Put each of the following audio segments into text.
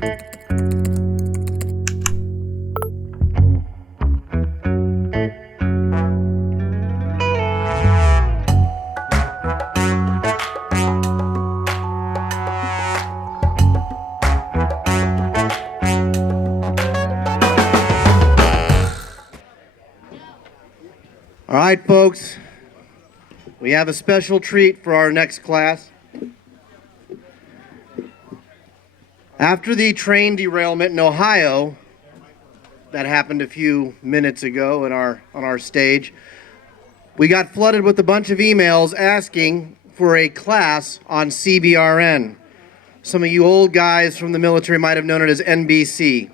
All right, folks, we have a special treat for our next class. After the train derailment in Ohio that happened a few minutes ago on our stage, we got flooded with a bunch of emails asking for a class on CBRN. Some of you old guys from the military might have known it as NBC.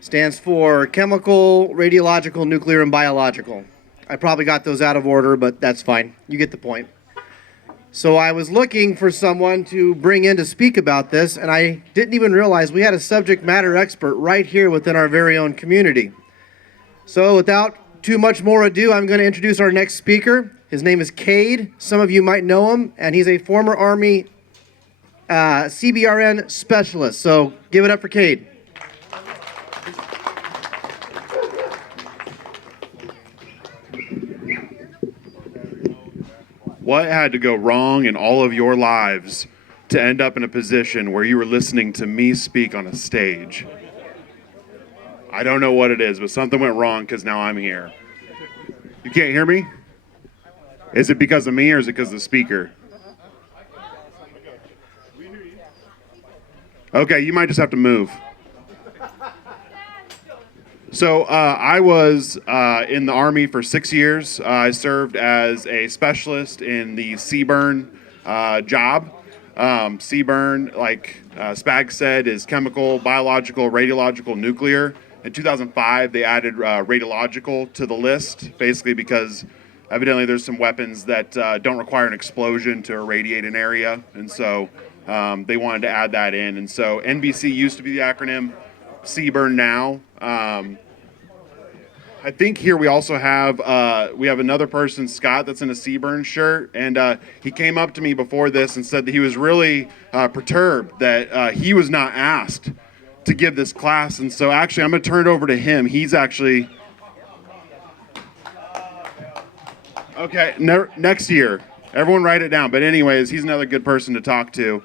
Stands for Chemical, Radiological, Nuclear, and Biological. I probably got those out of order, but that's fine. You get the point. So I was looking for someone to bring in to speak about this, and I didn't even realize we had a subject matter expert right here within our very own community. So without too much more ado, I'm going to introduce our next speaker. His name is Kade. Some of you might know him, and he's a former Army CBRN Specialist. So give it up for Kade. What had to go wrong in all of your lives to end up in a position where you were listening to me speak on a stage? I don't know what it is, but something went wrong because now I'm here. You can't hear me? Is it because of me or is it because of the speaker? Okay, you might just have to move. So I was in the Army for 6 years. I served as a specialist in the CBRN job. CBRN, like Spag said, is chemical, biological, radiological, nuclear. In 2005, they added radiological to the list, basically because evidently there's some weapons that don't require an explosion to irradiate an area. And so they wanted to add that in. And so NBC used to be the acronym. CBRN now. I think here we also have another person, Scott, that's in a CBRN shirt, and he came up to me before this and said that he was really perturbed that he was not asked to give this class, and so actually I'm going to turn it over to him. He's actually okay. Next year, everyone write it down. But anyways, he's another good person to talk to.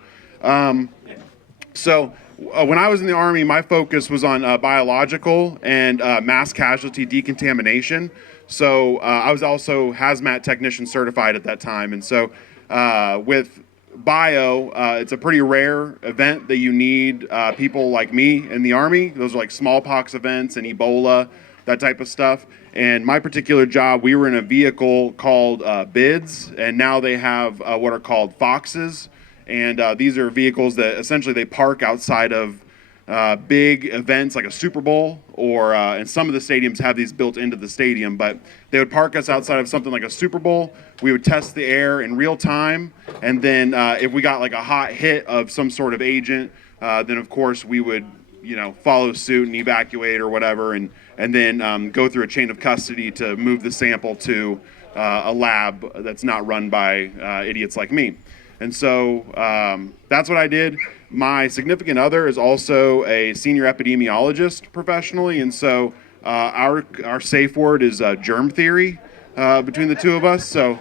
When I was in the Army, my focus was on biological and mass casualty decontamination. So I was also hazmat technician certified at that time. And so with bio, it's a pretty rare event that you need people like me in the Army. Those are like smallpox events and Ebola, that type of stuff. And my particular job, we were in a vehicle called BIDS, and now they have what are called Foxes. And these are vehicles that essentially they park outside of big events like a Super Bowl, or and some of the stadiums have these built into the stadium, but they would park us outside of something like a Super Bowl. We would test the air in real time, and then if we got like a hot hit of some sort of agent, then of course we would follow suit and evacuate or whatever, and then go through a chain of custody to move the sample to a lab that's not run by idiots like me. And so that's what I did. My significant other is also a senior epidemiologist professionally, and so our safe word is germ theory between the two of us. So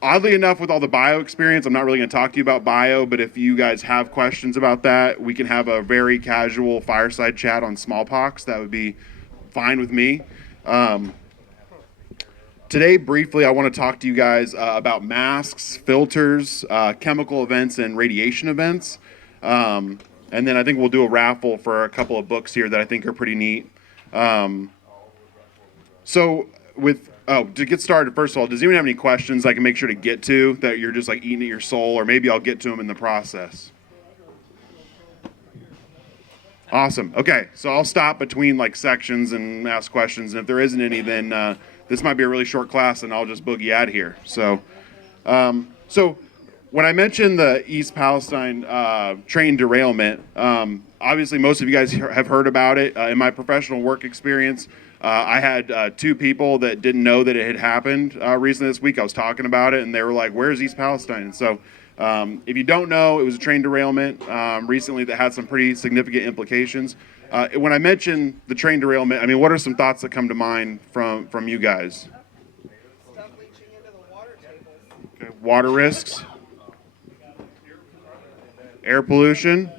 oddly enough, with all the bio experience, I'm not really going to talk to you about bio, but if you guys have questions about that, we can have a very casual fireside chat on smallpox. That would be fine with me. Today, briefly, I want to talk to you guys about masks, filters, chemical events, and radiation events. And then I think we'll do a raffle for a couple of books here that I think are pretty neat. To get started, first of all, does anyone have any questions I can make sure to get to that you're just like eating at your soul, or maybe I'll get to them in the process? Awesome. Okay, so I'll stop between like sections and ask questions, and if there isn't any, then this might be a really short class, and I'll just boogie out of here. So when I mentioned the East Palestine train derailment, obviously most of you guys have heard about it. In my professional work experience, I had two people that didn't know that it had happened recently this week. I was talking about it, and they were like, "Where's East Palestine?" And so If you don't know, it was a train derailment recently that had some pretty significant implications. When I mention the train derailment, I mean, what are some thoughts that come to mind from you guys? Stuff leaching into the water tables. Okay, water risks, air pollution.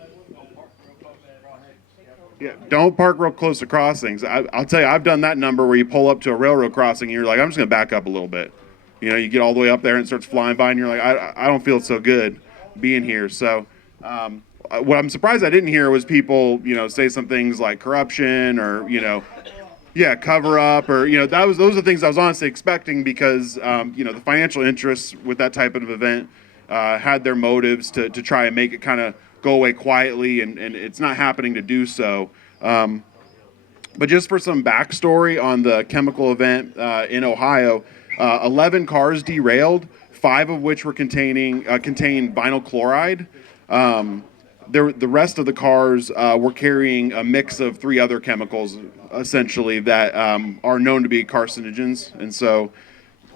Yeah, don't park real close to crossings. I'll tell you, I've done that number where you pull up to a railroad crossing and you're like, I'm just going to back up a little bit. You know, you get all the way up there and it starts flying by and you're like, I don't feel so good being here. So what I'm surprised I didn't hear was people, you know, say some things like corruption or, you know, yeah, cover up or, you know, those are the things I was honestly expecting because, you know, the financial interests with that type of event had their motives to try and make it kind of go away quietly, and it's not happening to do so. But just for some backstory on the chemical event in Ohio, 11 cars derailed, 5 of which were contained vinyl chloride. The rest of the cars were carrying a mix of 3 other chemicals, essentially, that are known to be carcinogens. And so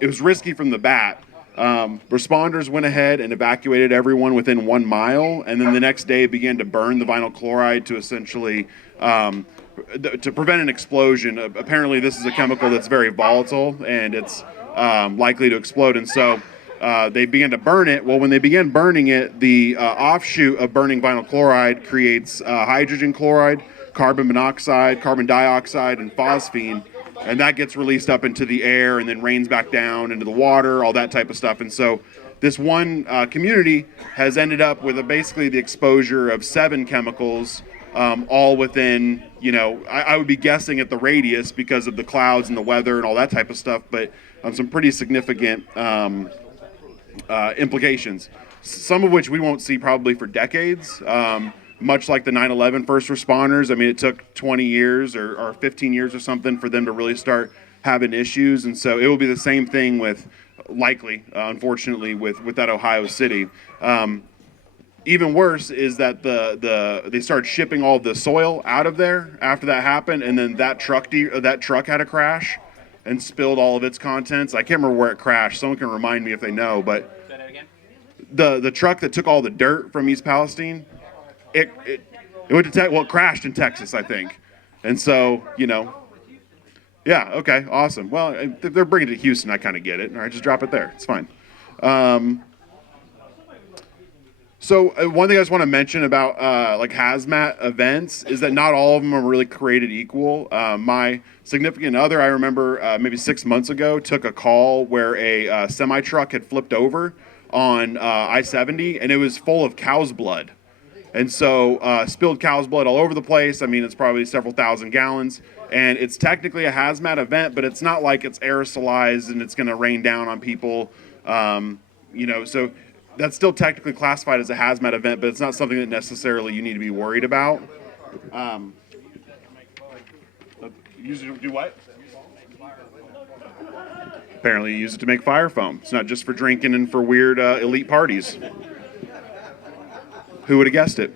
it was risky from the bat. Responders went ahead and evacuated everyone within 1 mile, and then the next day began to burn the vinyl chloride to essentially to prevent an explosion. Apparently, this is a chemical that's very volatile, and it's likely to explode. And so they began to burn it. Well, when they began burning it, the offshoot of burning vinyl chloride creates hydrogen chloride, carbon monoxide, carbon dioxide, and phosphine. And that gets released up into the air and then rains back down into the water, all that type of stuff. And so this one community has ended up with basically the exposure of 7 chemicals, all within, you know, I would be guessing at the radius because of the clouds and the weather and all that type of stuff, but some pretty significant implications, some of which we won't see probably for decades. Much like the 9/11 first responders, I mean, it took 20 years or 15 years or something for them to really start having issues. And so it will be the same thing with, likely, unfortunately, with that Ohio City. Even worse is that they started shipping all the soil out of there after that happened, and then that truck had a crash and spilled all of its contents. I can't remember where it crashed. Someone can remind me if they know, but Say that again? The truck that took all the dirt from East Palestine, it went to it crashed in Texas, I think. And so, you know, yeah, okay, awesome. Well, if they're bringing it to Houston, I kind of get it. All right, just drop it there. It's fine. So one thing I just want to mention about like hazmat events is that not all of them are really created equal. My significant other, I remember maybe 6 months ago, took a call where a semi truck had flipped over on I-70 and it was full of cow's blood. And so spilled cow's blood all over the place. I mean, it's probably several thousand gallons. And it's technically a hazmat event, but it's not like it's aerosolized and it's going to rain down on people. You know, so that's still technically classified as a hazmat event, but it's not something that necessarily you need to be worried about. Use it to do what? Apparently you use it to make fire foam. It's not just for drinking and for weird elite parties. Who would have guessed it?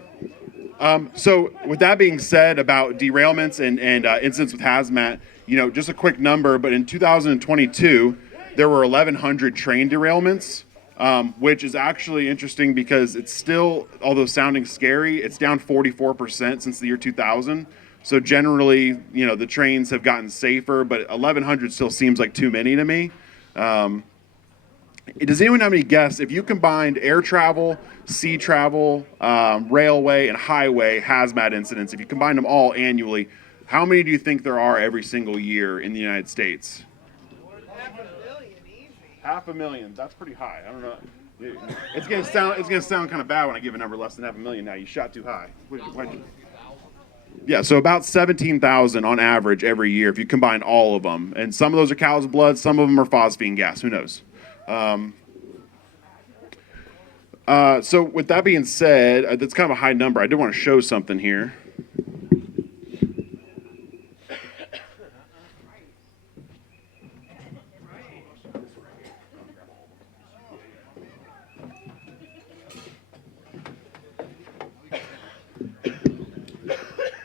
So with that being said about derailments and incidents with hazmat, you know, just a quick number, but in 2022, there were 1,100 train derailments, which is actually interesting because it's still, although sounding scary, it's down 44% since the year 2000. So generally, you know, the trains have gotten safer, but 1,100 still seems like too many to me. Does anyone have any guess if you combined air travel, sea travel, railway, and highway hazmat incidents, if you combine them all annually, how many do you think there are every single year in the United States? 500,000 easy. 500,000. That's pretty high. I don't know. It's gonna sound kind of bad when I give a number less than 500,000. Now you shot too high. Yeah, so about 17,000 on average every year if you combine all of them. And some of those are cow's blood, some of them are phosphine gas. Who knows? So with that being said, that's kind of a high number. I did want to show something here.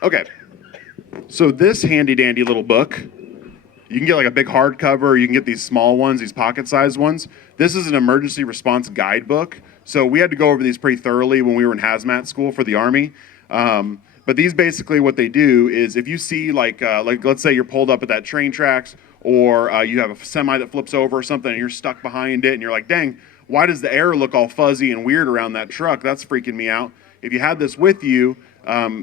Okay, so this handy dandy little book You can get like a big hardcover, or you can get these small ones, these pocket-sized ones. This is an emergency response guidebook. So we had to go over these pretty thoroughly when we were in hazmat school for the Army. But these basically what they do is if you see like let's say you're pulled up at that train tracks, or you have a semi that flips over or something and you're stuck behind it and you're like, dang, why does the air look all fuzzy and weird around that truck? That's freaking me out. If you had this with you,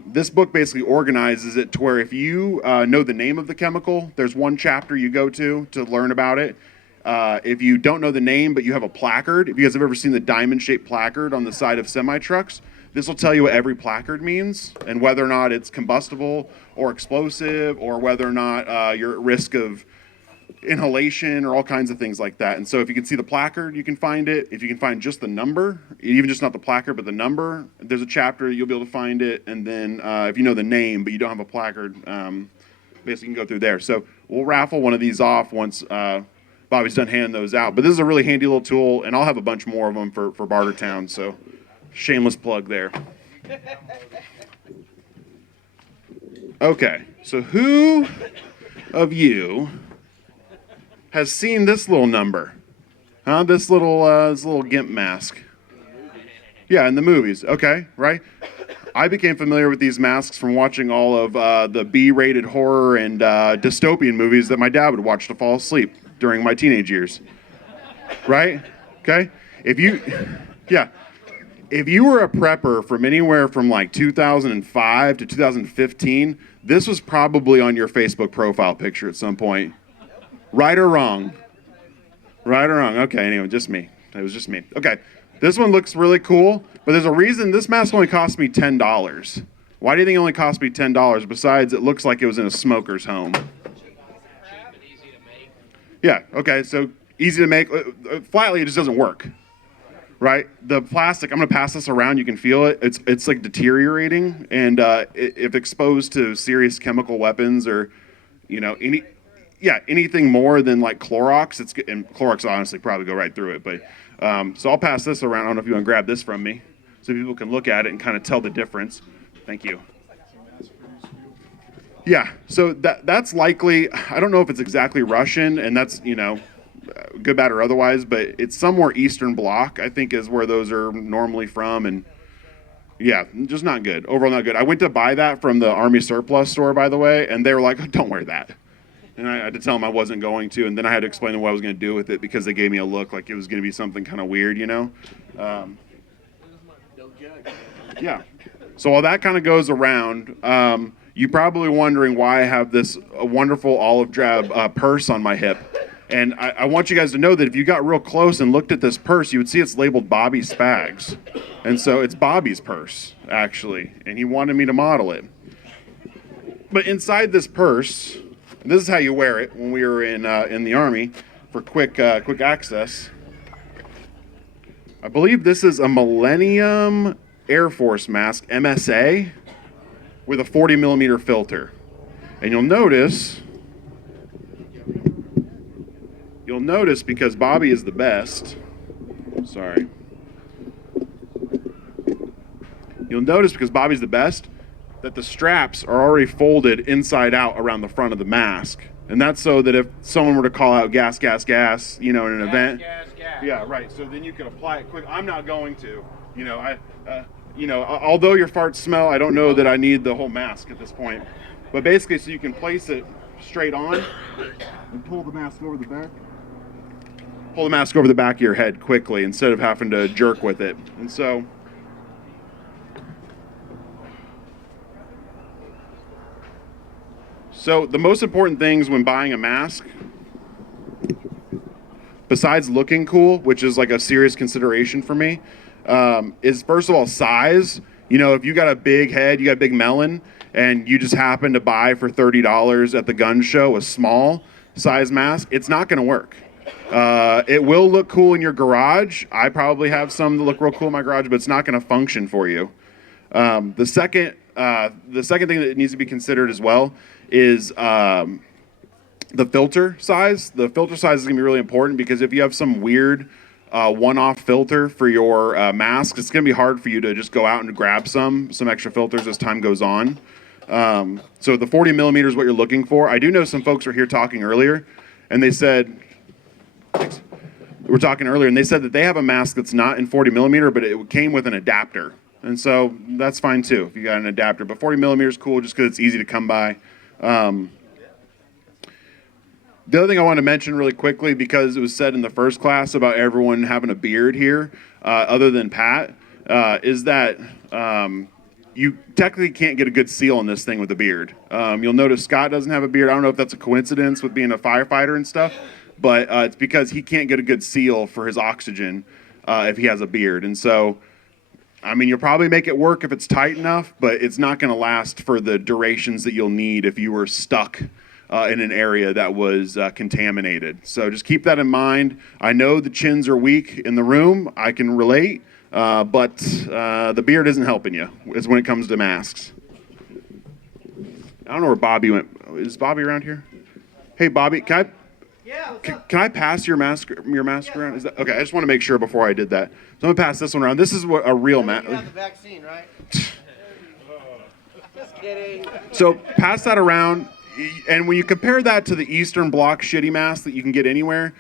this book basically organizes it to where if you know the name of the chemical, there's one chapter you go to learn about it. If you don't know the name but you have a placard, if you guys have ever seen the diamond-shaped placard on the side of semi-trucks, this will tell you what every placard means and whether or not it's combustible or explosive, or whether or not you're at risk of inhalation or all kinds of things like that. And so if you can see the placard, you can find it. If you can find just the number, even just not the placard but the number, there's a chapter you'll be able to find it. And then if you know the name but you don't have a placard, basically you can go through there. So we'll raffle one of these off once Bobby's done handing those out. But this is a really handy little tool, and I'll have a bunch more of them for Bartertown. So shameless plug there. Okay, so who of you has seen this little number? Huh? This little GIMP mask. Yeah, in the movies. Okay, right? I became familiar with these masks from watching all of the B-rated horror and dystopian movies that my dad would watch to fall asleep during my teenage years. Right? Okay? If you were a prepper from anywhere from like 2005 to 2015, this was probably on your Facebook profile picture at some point. Right or wrong? Right or wrong? Okay, anyway, just me. It was just me. Okay, this one looks really cool, but there's a reason this mask only cost me $10. Why do you think it only cost me $10? Besides, it looks like it was in a smoker's home. Yeah, okay, so easy to make. Flatly, it just doesn't work. Right? The plastic, I'm going to pass this around. You can feel it. It's like deteriorating, and if exposed to serious chemical weapons or, anything more than like Clorox, and Clorox honestly probably go right through it. But so I'll pass this around. I don't know if you want to grab this from me so people can look at it and kind of tell the difference. Thank you. Yeah, so that's likely, I don't know if it's exactly Russian, and that's, good, bad, or otherwise, but it's somewhere Eastern Bloc, I think, is where those are normally from, and yeah, just not good. Overall, not good. I went to buy that from the Army surplus store, by the way, and they were like, oh, don't wear that. And I had to tell them I wasn't going to, and then I had to explain to them what I was going to do with it because they gave me a look like it was going to be something kind of weird, Yeah. So while that kind of goes around, you're probably wondering why I have this wonderful olive drab purse on my hip. And I want you guys to know that if you got real close and looked at this purse, you would see it's labeled Bobby Spags. And so it's Bobby's purse, actually. And he wanted me to model it. But inside this purse, this is how you wear it when we were in the Army for quick access. I believe this is a Millennium Air Force mask, MSA, with a 40 millimeter filter. And you'll notice because Bobby is the best, you'll notice because Bobby's the best that the straps are already folded inside out around the front of the mask. And that's so that if someone were to call out gas, in an event. Gas. Yeah, right. So then you can apply it quick. I'm not going to. Although your farts smell, I don't know that I need the whole mask at this point. But basically, so you can place it straight on and pull the mask over the back. Pull the mask over the back of your head quickly instead of having to jerk with it. And so the most important things when buying a mask, besides looking cool, which is like a serious consideration for me, is first of all size. If you got a big head, you got a big melon, and you just happen to buy for $30 at the gun show a small size mask, it's not going to work. It will look cool in your garage. I probably have some that look real cool in my garage, but it's not going to function for you. The second thing that needs to be considered as well is the filter size. The filter size is going to be really important because if you have some weird one-off filter for your mask, it's going to be hard for you to just go out and grab some extra filters as time goes on. So the 40 millimeter is what you're looking for. I do know some folks were here talking earlier, and they said, we're talking earlier, and they said that they have a mask that's not in 40 millimeter, but it came with an adapter. And so that's fine too if you got an adapter. But 40 millimeter is cool just because it's easy to come by. The other thing I want to mention really quickly, because it was said in the first class about everyone having a beard here, other than Pat, is that you technically can't get a good seal on this thing with a beard. You'll notice Scott doesn't have a beard. I don't know if that's a coincidence with being a firefighter and stuff, but it's because he can't get a good seal for his oxygen if he has a beard. And so, I mean, you'll probably make it work if it's tight enough, but it's not going to last for the durations that you'll need if you were stuck in an area that was contaminated. So just keep that in mind. I know the chins are weak in the room. I can relate. But the beard isn't helping you is when it comes to masks. I don't know where Bobby went. Is Bobby around here? Hey, Bobby, can I pass your mask around? Is that okay? I just want to make sure before I did that. So I'm gonna pass this one around. This is what a real mask. You have the vaccine, right? Just kidding. So pass that around, and when you compare that to the Eastern Bloc shitty mask that you can get anywhere,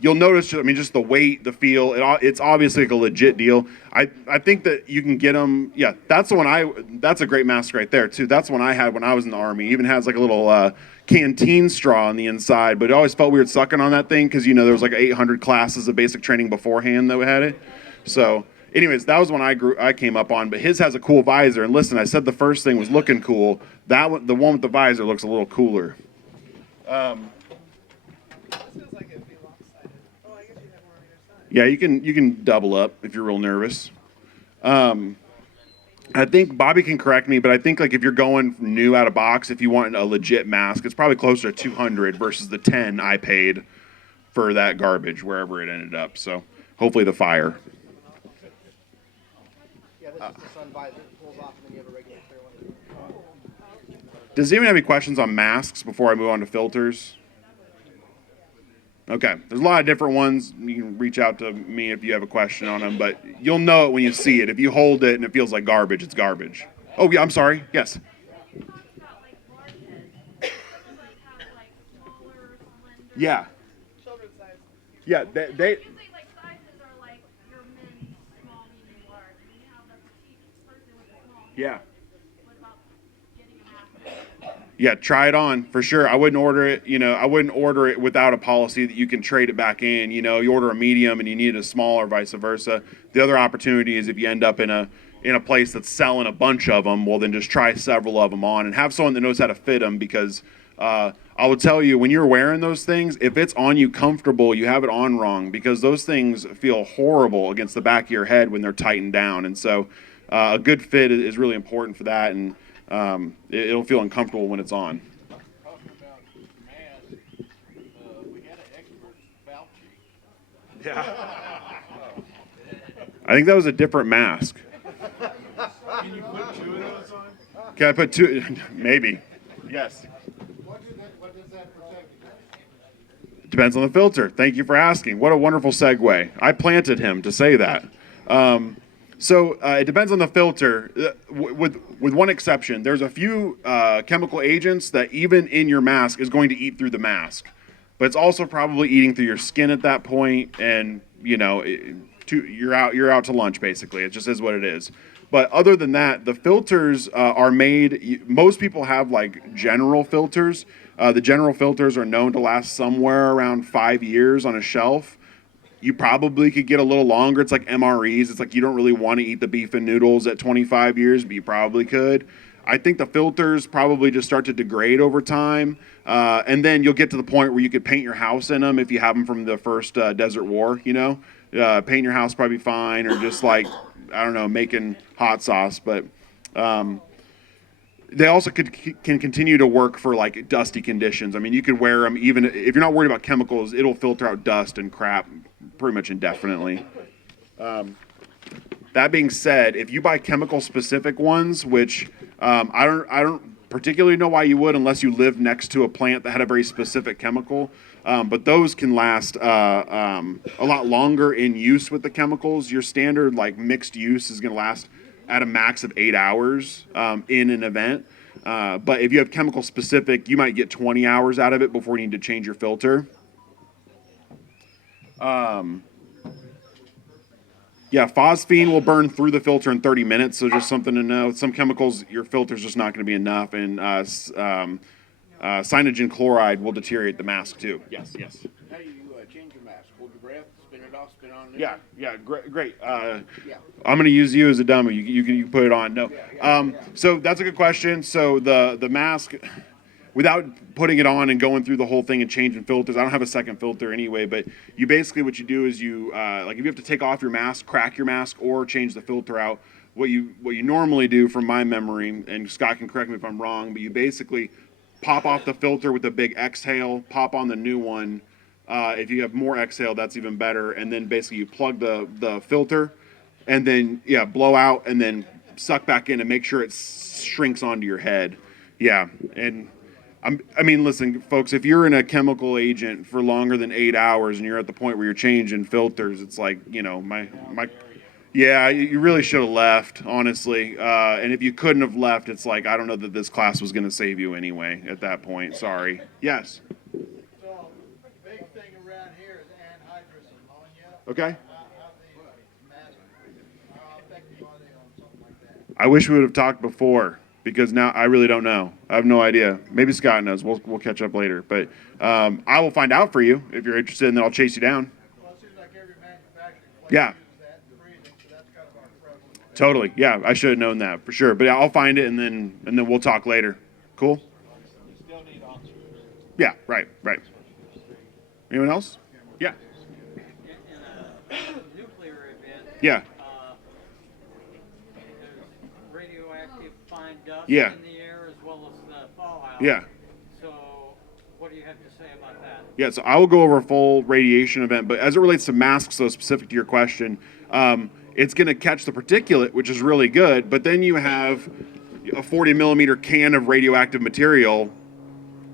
you'll notice, I mean, just the weight, the feel, it's obviously like a legit deal. I think that you can get them, yeah, that's the one that's a great mask right there, too. That's the one I had when I was in the Army. It even has like a little canteen straw on the inside, but it always felt weird sucking on that thing because, you know, there was like 800 classes of basic training beforehand that we had it. So, anyways, that was one I came up on, but his has a cool visor. And listen, I said the first thing was looking cool. That one, the one with the visor looks a little cooler. This feels like it'd be lopsided. Oh, I guess you have more on your side. Yeah, you can double up if you're real nervous. I think Bobby can correct me, but I think like if you're going new out of box, if you want a legit mask, it's probably closer to 200 versus the 10 I paid for that garbage wherever it ended up. So hopefully the fire. Yeah, this is the sun visor. It pulls off and then you have a regular clear one. Does anyone have any questions on masks before I move on to filters? Okay, there's a lot of different ones. You can reach out to me if you have a question on them, but you'll know it when you see it. If you hold it and it feels like garbage, it's garbage. Oh, yeah, I'm sorry. Yes. Yeah. Children's size. Yeah, they Usually, like, sizes are like your mini, small, medium, large. And you have the petite person with a small. yeah. What about getting a mask? Yeah, try it on for sure. I wouldn't order it, I wouldn't order it without a policy that you can trade it back in. You order a medium and you need a small or vice versa. The other opportunity is if you end up in a place that's selling a bunch of them, well, then just try several of them on and have someone that knows how to fit them because I will tell you, when you're wearing those things, if it's on you comfortable, you have it on wrong because those things feel horrible against the back of your head when they're tightened down. And so a good fit is really important for that, and it'll feel uncomfortable when it's on. Talking about masks, we had an expert, Fauci. Yeah. I think that was a different mask. Can you put two of those on? Can I put two? Maybe. Yes. What does that protect against? Depends on the filter. Thank you for asking. What a wonderful segue. I planted him to say that. So it depends on the filter, with one exception. There's a few chemical agents that even in your mask is going to eat through the mask, but it's also probably eating through your skin at that point, and you're out to lunch basically. It just is what it is. But other than that, the filters are made. Most people have like general filters. The general filters are known to last somewhere around 5 years on a shelf. You probably could get a little longer. It's like MREs. It's like you don't really want to eat the beef and noodles at 25 years, but you probably could. I think the filters probably just start to degrade over time. And then you'll get to the point where you could paint your house in them if you have them from the first Desert War, paint your house probably fine, or just like, I don't know, making hot sauce. But they also can continue to work for like dusty conditions. I mean, you could wear them even if you're not worried about chemicals. It'll filter out dust and crap pretty much indefinitely. That being said, if you buy chemical specific ones, which I don't particularly know why you would unless you live next to a plant that had a very specific chemical, but those can last a lot longer in use with the chemicals. Your standard like mixed use is going to last at a max of 8 hours in an event. But if you have chemical specific, you might get 20 hours out of it before you need to change your filter. Yeah, phosphine will burn through the filter in 30 minutes, so just something to know. Some chemicals, your filter's just not going to be enough, and cyanogen chloride will deteriorate the mask too. Yes, yes. How do you change your mask? Hold your breath, spin it off, spin on it? Yeah, great. I'm going to use you as a dummy. You can put it on. No. So that's a good question. So the mask, without putting it on and going through the whole thing and changing filters, I don't have a second filter anyway, but you basically, what you do is you, like if you have to take off your mask, crack your mask, or change the filter out, what you normally do from my memory, and Scott can correct me if I'm wrong, but you basically pop off the filter with a big exhale, pop on the new one. If you have more exhale, that's even better. And then basically you plug the filter and then, blow out and then suck back in and make sure it shrinks onto your head. Yeah. And I mean, listen, folks, if you're in a chemical agent for longer than 8 hours and you're at the point where you're changing filters, it's like, yeah, you really should have left, honestly. And if you couldn't have left, it's like, I don't know that this class was going to save you anyway at that point. Sorry. Yes. So, big thing around here is anhydrous ammonia. Okay. How these masks, how effective are they on something like that? I wish we would have talked before, because now I really don't know. I have no idea. Maybe Scott knows. We'll catch up later. But I will find out for you if you're interested, and then I'll chase you down. Well, it seems like every manufacturing place Yeah. uses that in freezing, so that's kind of our preference. Totally. Yeah, I should have known that for sure. But yeah, I'll find it, and then we'll talk later. Cool? Still need oxygen. Yeah, right. Anyone else? Yeah. In a nuclear event, Yeah. there's radioactive fine dust Yeah. in the air as well as the fallout. Yeah. So, what do you have to say about that? Yeah, so I will go over a full radiation event, but as it relates to masks, so specific to your question, it's going to catch the particulate, which is really good, but then you have a 40 millimeter can of radioactive material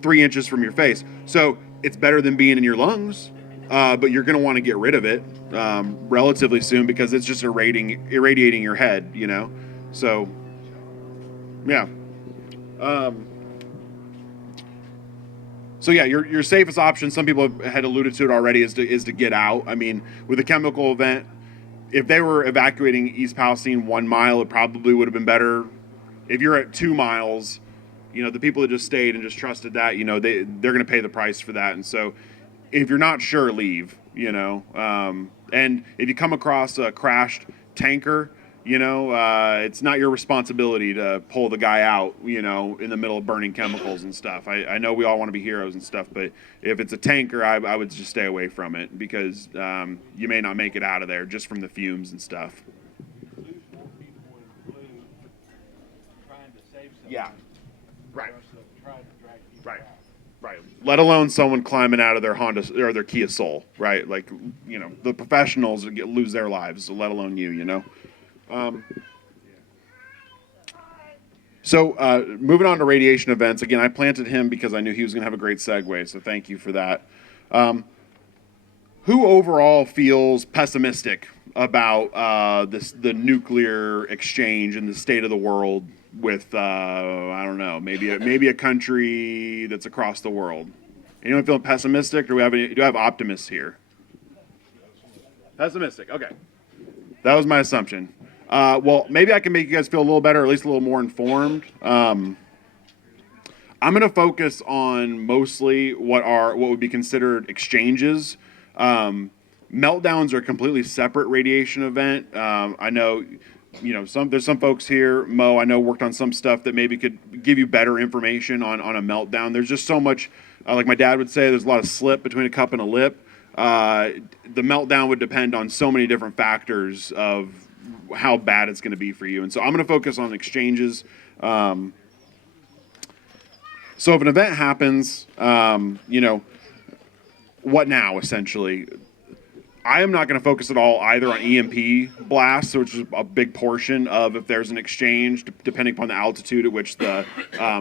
3 inches from your face. So it's better than being in your lungs, but you're going to want to get rid of it relatively soon because it's just irradiating your head, So, yeah. So yeah, your safest option, some people had alluded to it already, is to get out. I mean, with a chemical event, if they were evacuating East Palestine 1 mile, it probably would have been better. If you're at 2 miles, the people that just stayed and just trusted that, they're going to pay the price for that. And so if you're not sure, leave, and if you come across a crashed tanker, it's not your responsibility to pull the guy out, in the middle of burning chemicals and stuff. I know we all want to be heroes and stuff, but if it's a tanker, I would just stay away from it because you may not make it out of there just from the fumes and stuff. Lose more people in blue trying to save something. Yeah. Right. Versus trying to drag people Right. out. Right. Let alone someone climbing out of their Honda or their Kia Soul, right? Like, the professionals lose their lives, so let alone you, So moving on to radiation events, again, I planted him because I knew he was going to have a great segue, so thank you for that. Who overall feels pessimistic about the nuclear exchange and the state of the world with, I don't know, maybe a country that's across the world? Anyone feeling pessimistic, or do I have optimists here? Pessimistic, okay. That was my assumption. Well, maybe I can make you guys feel a little better, or at least a little more informed. I'm going to focus on mostly what would be considered exchanges. Meltdowns are a completely separate radiation event. I know, there's some folks here, Mo, I know worked on some stuff that maybe could give you better information on a meltdown. There's just so much, like my dad would say, there's a lot of slip between a cup and a lip. The meltdown would depend on so many different factors of how bad it's going to be for you. And so I'm going to focus on exchanges. So if an event happens, what now, essentially? I am not going to focus at all either on EMP blasts, which is a big portion of if there's an exchange, depending upon the altitude at which the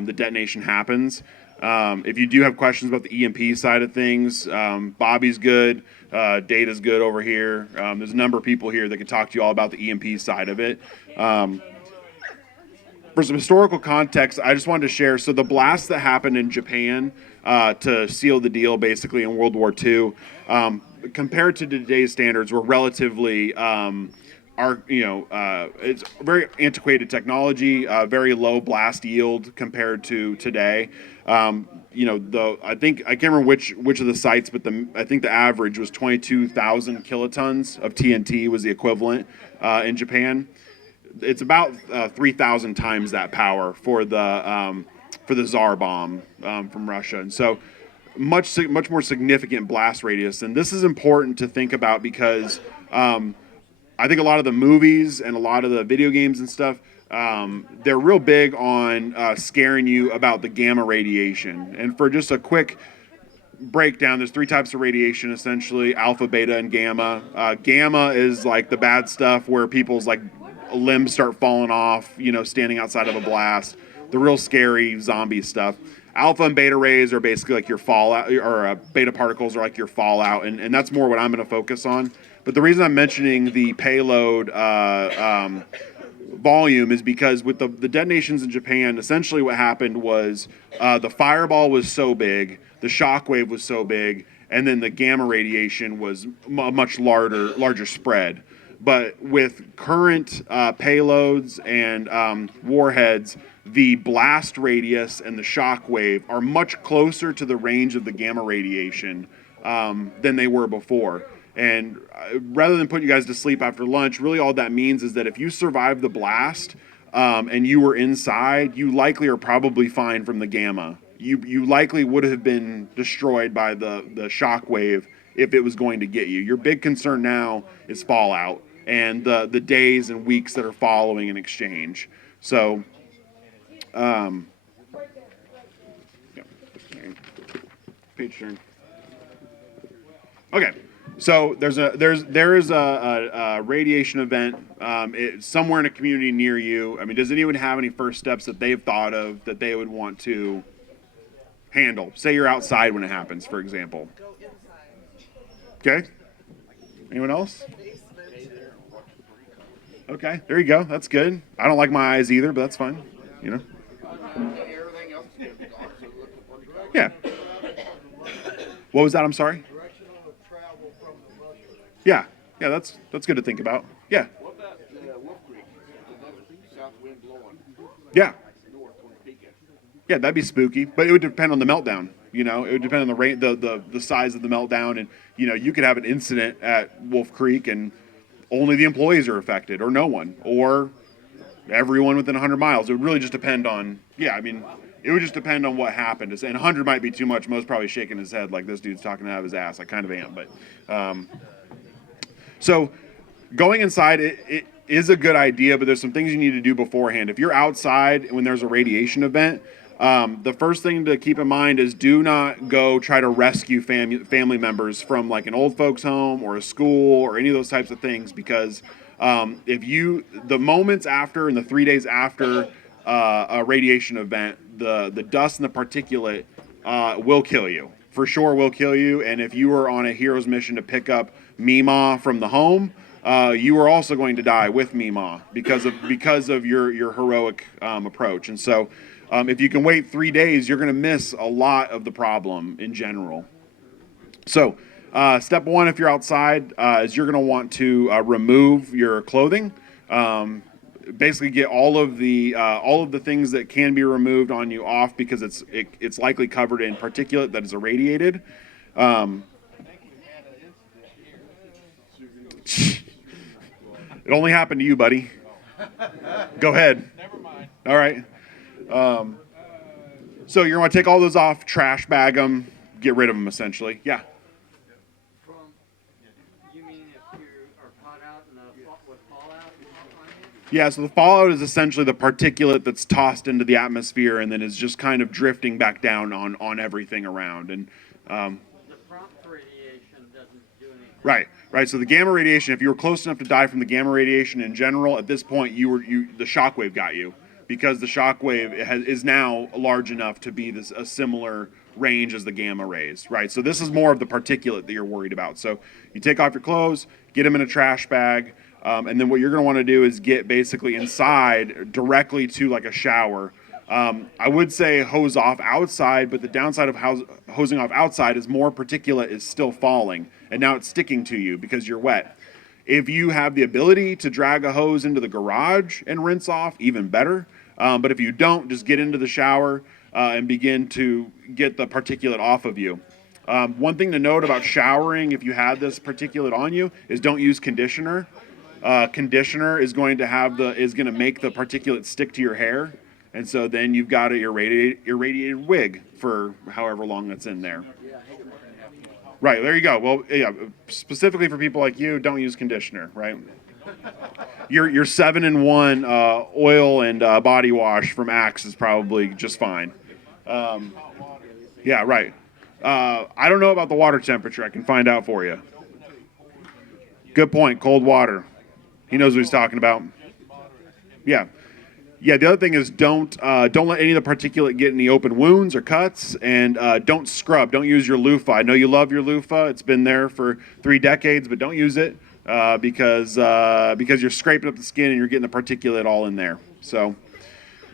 detonation happens. If you do have questions about the EMP side of things, Bobby's good, Data's good over here. There's a number of people here that can talk to you all about the EMP side of it. for some historical context, I just wanted to share. So the blast that happened in Japan to seal the deal, basically in World War II, compared to today's standards, were relatively it's very antiquated technology, very low blast yield compared to today. I think I can't remember which of the sites, but I think the average was 22,000 kilotons of TNT was the equivalent in Japan. It's about 3,000 times that power for the Tsar bomb from Russia, and so much more significant blast radius. And this is important to think about because I think a lot of the movies and a lot of the video games and stuff, they're real big on scaring you about the gamma radiation. And for just a quick breakdown, there's 3 types of radiation essentially: alpha, beta, and gamma. Gamma is like the bad stuff where people's like limbs start falling off, standing outside of a blast. The real scary zombie stuff. Alpha and beta rays are basically like your fallout, or beta particles are like your fallout, and that's more what I'm going to focus on. But the reason I'm mentioning the payload volume is because with the detonations in Japan, essentially what happened was the fireball was so big, the shockwave was so big, and then the gamma radiation was a much larger spread. But with current payloads and warheads, the blast radius and the shock wave are much closer to the range of the gamma radiation than they were before. And rather than put you guys to sleep after lunch, really all that means is that if you survived the blast and you were inside, you likely are probably fine from the gamma. You likely would have been destroyed by the shock wave if it was going to get you. Your big concern now is fallout and the days and weeks that are following an exchange. So, page turn. Okay, so there is a radiation event somewhere in a community near you. I mean, does anyone have any first steps that they've thought of that they would want to handle? Say you're outside when it happens, for example. Go inside. Okay. Anyone else? Okay, there you go. That's good. I don't like my eyes either, but that's fine. Everything else is gonna be gone, so it looks pretty good. Yeah. What was that? I'm sorry. Yeah, that's good to think about. Yeah. What about Wolf Creek? Another south wind blowing Yeah. north toward Topeka. Yeah, that'd be spooky, but it would depend on the meltdown. It would depend on the size of the meltdown, and you could have an incident at Wolf Creek and only the employees are affected, or no one, or everyone within 100 miles. It would really just depend on. Yeah, I mean, it would just depend on what happened. And 100 might be too much. Mo's probably shaking his head like this dude's talking out of his ass. I kind of am, but. So going inside, it is a good idea, but there's some things you need to do beforehand. If you're outside when there's a radiation event, the first thing to keep in mind is do not go try to rescue family members from like an old folks home or a school or any of those types of things, because the moments after and the 3 days after a radiation event, the dust and the particulate will kill you. For sure will kill you. And if you were on a hero's mission to pick up Meemaw from the home, you are also going to die with Meemaw because of your heroic approach. And so if you can wait 3 days, you're going to miss a lot of the problem in general. So step one, if you're outside, is you're going to want to remove your clothing. Basically get all of the things that can be removed on you off, because it's likely covered in particulate that is irradiated. It only happened to you, buddy. Go ahead. Never mind. All right. So you're going to take all those off, trash bag them, get rid of them essentially. Yeah. You mean if you are caught out with fallout? Yeah, so the fallout is essentially the particulate that's tossed into the atmosphere and then is just kind of drifting back down on everything around. And The prompt radiation doesn't do anything. right. So the gamma radiation, if you were close enough to die from the gamma radiation in general, at this point the shockwave got you, because the shockwave is now large enough to be a similar range as the gamma rays, right? So this is more of the particulate that you're worried about. So you take off your clothes, get them in a trash bag. And then what you're going to want to do is get basically inside directly to like a shower. I would say hose off outside, but the downside of hosing off outside is more particulate is still falling, and now it's sticking to you because you're wet. If you have the ability to drag a hose into the garage and rinse off, even better. But if you don't, just get into the shower and begin to get the particulate off of you. One thing to note about showering, if you have this particulate on you, is don't use conditioner. Conditioner is going to make the particulate stick to your hair, and so then you've got an irradiated wig for however long that's in there. Right, there you go. Well, yeah, specifically for people like you, don't use conditioner, right? Your 7-in-1 oil and body wash from Axe is probably just fine. Yeah, right. I don't know about the water temperature. I can find out for you. Good point. Cold water. He knows what he's talking about. Yeah. Yeah, the other thing is don't let any of the particulate get in the open wounds or cuts, and don't scrub. Don't use your loofah. I know you love your loofah. It's been there for 3 decades, but don't use it because you're scraping up the skin and you're getting the particulate all in there. So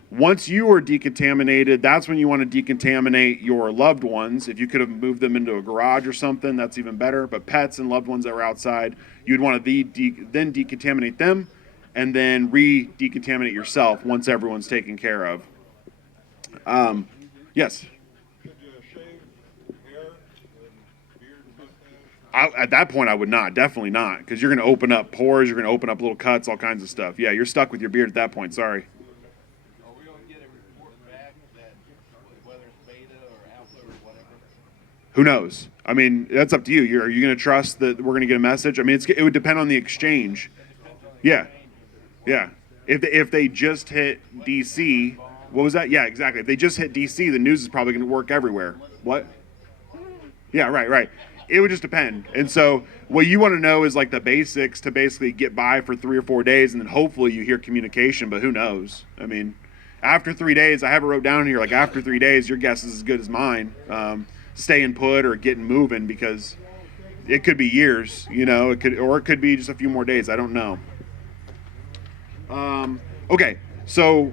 once you are decontaminated, that's when you want to decontaminate your loved ones. If you could have moved them into a garage or something, that's even better. But pets and loved ones that were outside, you'd want to then decontaminate them, and then re-decontaminate yourself once everyone's taken care of. Yes? Could you shave hair and beard and stuff? At that point, I would not. Definitely not. Because you're going to open up pores, you're going to open up little cuts, all kinds of stuff. Yeah, you're stuck with your beard at that point. Sorry. Are we going to get a report back that whether it's beta or alpha or whatever? Who knows? I mean, that's up to you. Are you going to trust that we're going to get a message? I mean, it would depend on the exchange. Yeah. Yeah. If they just hit DC, what was that? Yeah, exactly. If they just hit DC, the news is probably going to work everywhere. What? Yeah, right. It would just depend. And so what you want to know is like the basics to basically get by for 3 or 4 days, and then hopefully you hear communication, but who knows? I mean, after 3 days, I have it wrote down here, like after 3 days, your guess is as good as mine. Staying put or getting moving, because it could be years, it could be just a few more days. I don't know. Okay, so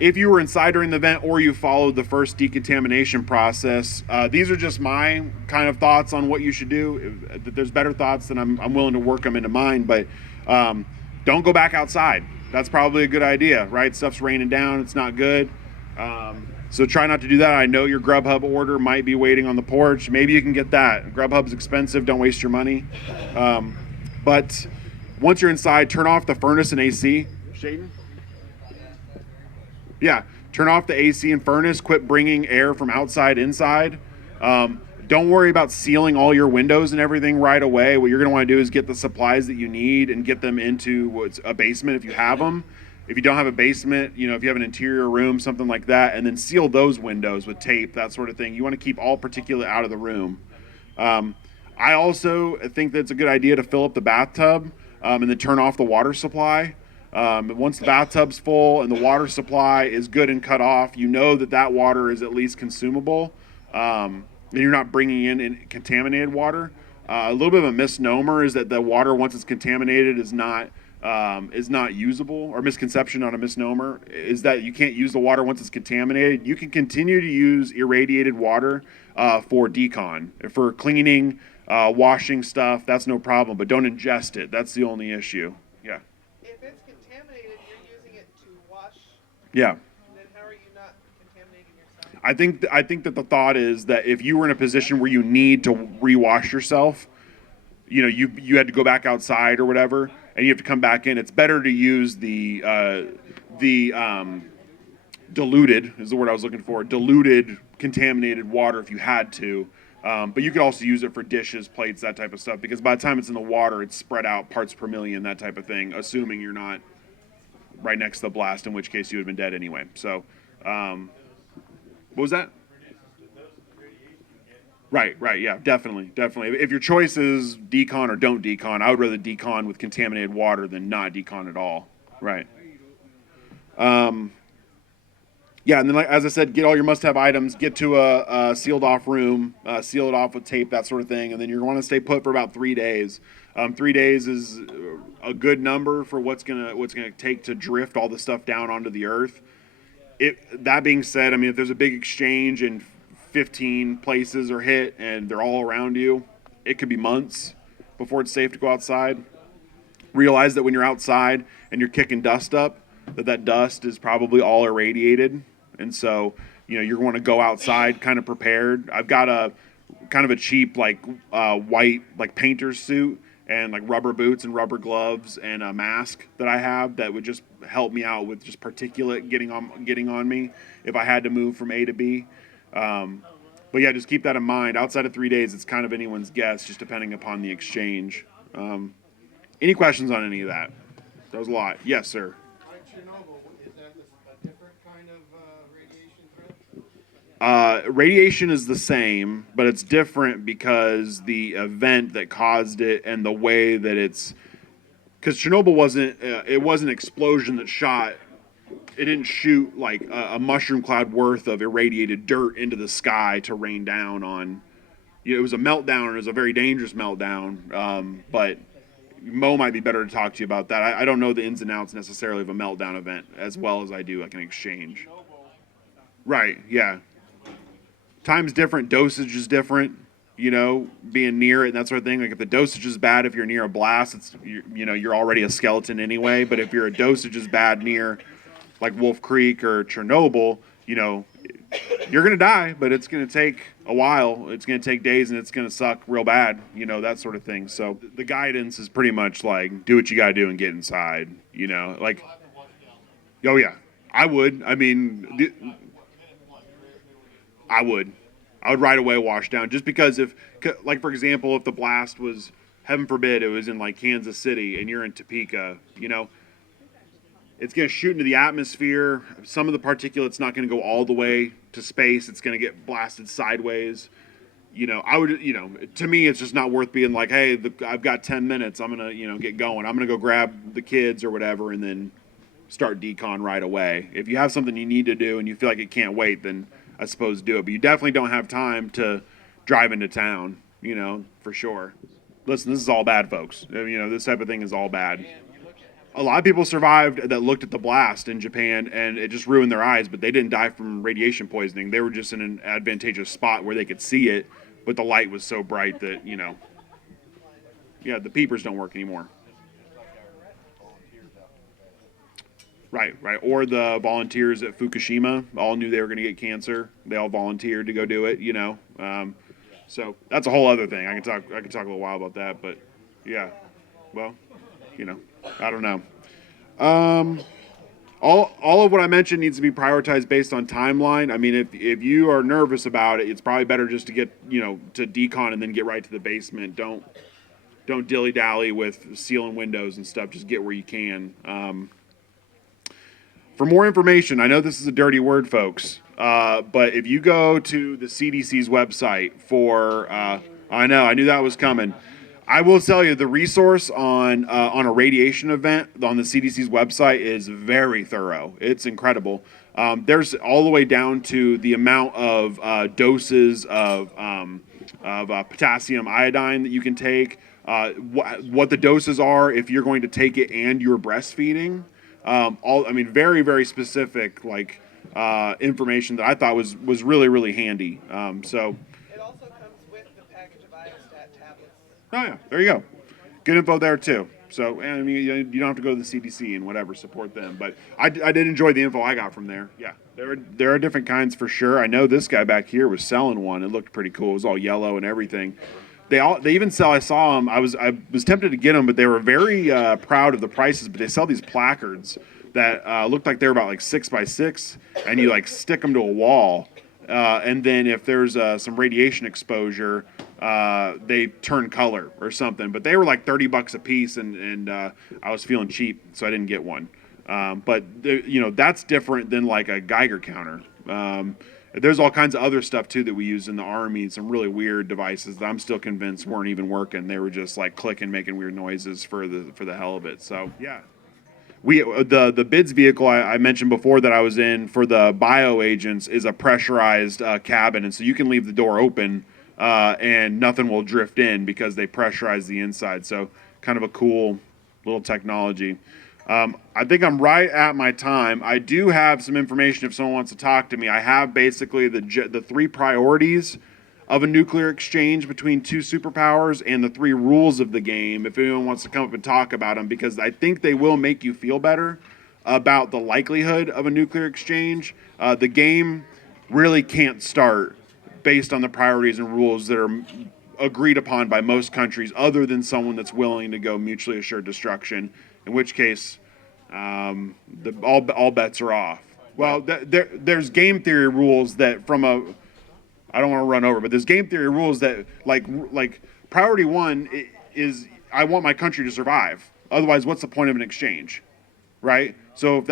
if you were inside during the event or you followed the first decontamination process, these are just my kind of thoughts on what you should do. If there's better thoughts, then I'm willing to work them into mine, but don't go back outside. That's probably a good idea, right? Stuff's raining down. It's not good. So try not to do that. I know your Grubhub order might be waiting on the porch. Maybe you can get that. Grubhub's expensive. Don't waste your money. But once you're inside, turn off the furnace and AC. Shaden? Yeah, turn off the AC and furnace. Quit bringing air from outside inside. Don't worry about sealing all your windows and everything right away. What you're going to want to do is get the supplies that you need and get them into what's a basement if you have them. If you don't have a basement, if you have an interior room, something like that, and then seal those windows with tape, that sort of thing. You want to keep all particulate out of the room. I also think that it's a good idea to fill up the bathtub and then turn off the water supply. Once the bathtub's full and the water supply is good and cut off, you know that water is at least consumable, and you're not bringing in contaminated water. A little bit of a misnomer is that the water, once it's contaminated, is not usable, or misconception, not a misnomer, is that you can't use the water once it's contaminated. You can continue to use irradiated water for decon, for cleaning, washing stuff. That's no problem, but don't ingest it. That's the only issue. Yeah. If it's contaminated, you're using it to wash. Yeah. Then how are you not contaminating yourself? I think that the thought is that if you were in a position where you need to rewash yourself, you had to go back outside or whatever, and you have to come back in, it's better to use the diluted, is the word I was looking for, diluted contaminated water if you had to. But you could also use it for dishes, plates, that type of stuff, because by the time it's in the water, it's spread out parts per million, that type of thing, assuming you're not right next to the blast, in which case you would have been dead anyway. So, what was that? Right, yeah, definitely. If your choice is decon or don't decon, I would rather decon with contaminated water than not decon at all. Right. Yeah, and then like, as I said, get all your must-have items, get to a sealed off room, seal it off with tape, that sort of thing, and then you're going to stay put for about 3 days. 3 days is a good number for what's gonna take to drift all the stuff down onto the earth. That being said, I mean, if there's a big exchange and 15 places are hit and they're all around you, it could be months before it's safe to go outside. Realize that when you're outside and you're kicking dust up, that dust is probably all irradiated, and so you're going to go outside kind of prepared. I've got a kind of a cheap white painter's suit and like rubber boots and rubber gloves and a mask that I have that would just help me out with just particulate getting on me if I had to move from A to B. But yeah, just keep that in mind. Outside of 3 days, it's kind of anyone's guess, just depending upon the exchange. Any questions on any of that? That was a lot. Yes, sir. Chernobyl, is that a different kind of radiation threat? Radiation is the same, but it's different because the event that caused it and the way that because Chernobyl wasn't an explosion that shot. It didn't shoot like a mushroom cloud worth of irradiated dirt into the sky to rain down on. It was a meltdown, and it was a very dangerous meltdown. But Mo might be better to talk to you about that. I don't know the ins and outs necessarily of a meltdown event as well as I do like an exchange. Right, yeah. Time's different, dosage is different, being near it and that sort of thing. Like if the dosage is bad, if you're near a blast, you're already a skeleton anyway. But if your dosage is bad near like Wolf Creek or Chernobyl, you're going to die, but it's going to take a while. It's going to take days, and it's going to suck real bad, that sort of thing. So the guidance is pretty much like, do what you got to do and get inside, like, oh yeah, I would. I mean, I would right away wash down just because like, for example, if the blast was, heaven forbid, it was in like Kansas City and you're in Topeka, it's going to shoot into the atmosphere. Some of the particulate's not going to go all the way to space. It's going to get blasted sideways. I would, to me, it's just not worth being like, hey, I've got 10 minutes. I'm going to, get going. I'm going to go grab the kids or whatever and then start decon right away. If you have something you need to do and you feel like it can't wait, then I suppose do it. But you definitely don't have time to drive into town, for sure. Listen, this is all bad, folks. This type of thing is all bad. A lot of people survived that looked at the blast in Japan, and it just ruined their eyes, but they didn't die from radiation poisoning. They were just in an advantageous spot where they could see it, but the light was so bright that, the peepers don't work anymore. Right. Or the volunteers at Fukushima all knew they were going to get cancer. They all volunteered to go do it, So that's a whole other thing. I can talk a little while about that, but yeah. Well, I don't know. All of what I mentioned needs to be prioritized based on timeline. I mean, if you are nervous about it, it's probably better just to get, to decon and then get right to the basement. Don't dilly-dally with sealing windows and stuff. Just get where you can. For more information, I know this is a dirty word, folks, but if you go to the CDC's website I knew that was coming. I will tell you, the resource on a radiation event on the CDC's website is very thorough. It's incredible. There's all the way down to the amount of doses of potassium iodine that you can take, what the doses are if you're going to take it and you're breastfeeding. Very, very specific information that I thought was really, really handy. It also comes with the package of iostat tablets. Oh yeah, there you go. Good info there too. So, you don't have to go to the CDC and whatever, support them. But I did enjoy the info I got from there. Yeah, there are different kinds for sure. I know this guy back here was selling one. It looked pretty cool. It was all yellow and everything. They even sell. I saw them. I was tempted to get them, but they were very proud of the prices. But they sell these placards that looked like they were about like 6 by 6, and you stick them to a wall. And then if there's some radiation exposure, they turn color or something. But they were like $30 a piece, and I was feeling cheap, so I didn't get one. But that's different than like a Geiger counter. There's all kinds of other stuff too that we use in the Army. Some really weird devices that I'm still convinced weren't even working. They were just like clicking, making weird noises for the hell of it. So yeah. the bids vehicle I mentioned before that I was in for the bio agents is a pressurized cabin, and so you can leave the door open and nothing will drift in because they pressurize the inside. So kind of a cool little technology. I think I'm right at my time. I do have some information if someone wants to talk to me. I have basically the 3 priorities of a nuclear exchange between 2 superpowers and the 3 rules of the game if anyone wants to come up and talk about them, because I think they will make you feel better about the likelihood of a nuclear exchange. The game really can't start based on the priorities and rules that are agreed upon by most countries other than someone that's willing to go mutually assured destruction, in which case all bets are off. Well, there's game theory rules that I don't want to run over, but there's game theory rules that like priority 1 is I want my country to survive. Otherwise, what's the point of an exchange, right? So if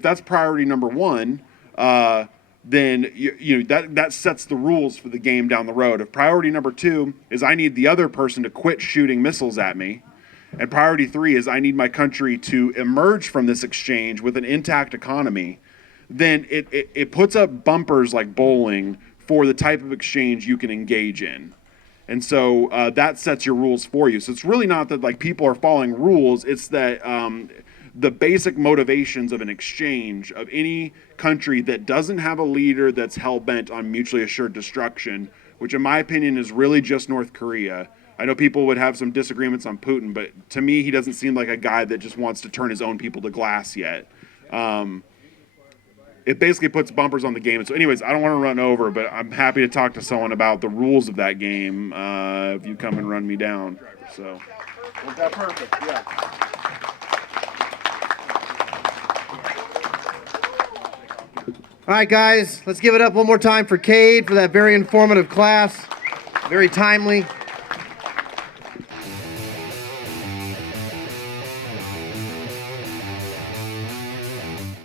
that's priority number 1, then you know that sets the rules for the game down the road. If priority number 2 is I need the other person to quit shooting missiles at me, and priority 3 is I need my country to emerge from this exchange with an intact economy, then it puts up bumpers like bowling for the type of exchange you can engage in. And so that sets your rules for you. So it's really not that like people are following rules, it's that the basic motivations of an exchange of any country that doesn't have a leader that's hell-bent on mutually assured destruction, which in my opinion is really just North Korea. I know people would have some disagreements on Putin, but to me he doesn't seem like a guy that just wants to turn his own people to glass yet. It basically puts bumpers on the game. And so anyways, I don't want to run over, but I'm happy to talk to someone about the rules of that game if you come and run me down. So. Was that perfect? Yeah. All right, guys, let's give it up one more time for Kade for that very informative class. Very timely.